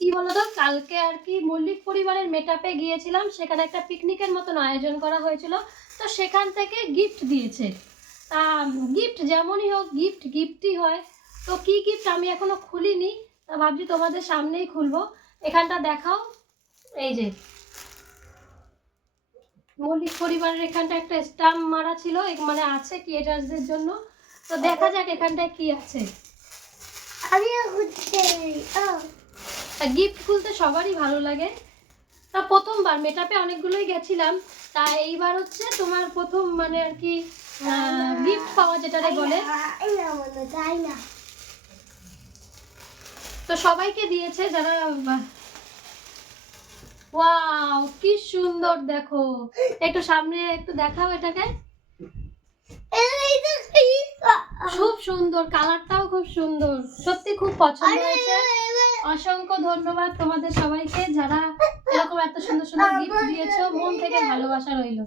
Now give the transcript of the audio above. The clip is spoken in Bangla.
কি বলতো, কালকে আর কি মল্লিক পরিবারের মেটআপে গিয়েছিলাম, সেখানে একটা পিকনিকের মতন আয়োজন করা হয়েছিল। তো সেখান থেকে গিফট দিয়েছে। তা গিফট যেমনই হোক, গিফট গিফটই হয়। তো কি গিফট আমি এখনো খুলিনি, তা ভাবছি তোমাদের সামনেই খুলবো। এখানটা দেখাও। এই যে মল্লিক পরিবারের এখানটা একটা স্টাম্প মারা ছিল, মানে আছে ক্রিয়েটার্সদের জন্য। তো দেখা যাক এখানটায় কি আছে। গিফট খুলতে সবারই ভালো লাগে। তা প্রথমবার মেটআপে অনেকগুলোই গেছিলাম, তা এইবার হচ্ছে তোমার প্রথম মানে আর কি গিফট পাওয়া যেটারে বলে। তো সবাইকে দিয়েছে যারা। ওয়াও কি সুন্দর, দেখো একটু সামনে একটু দেখাও এটাকে। খুব সুন্দর, কালারটাও খুব সুন্দর, সত্যি খুব পছন্দ হয়েছে। অসংখ্য ধন্যবাদ তোমাদের সবাইকে যারা এরকম এত সুন্দর সুন্দর গিফট দিয়েছো, মন থেকে ভালোবাসা রইল।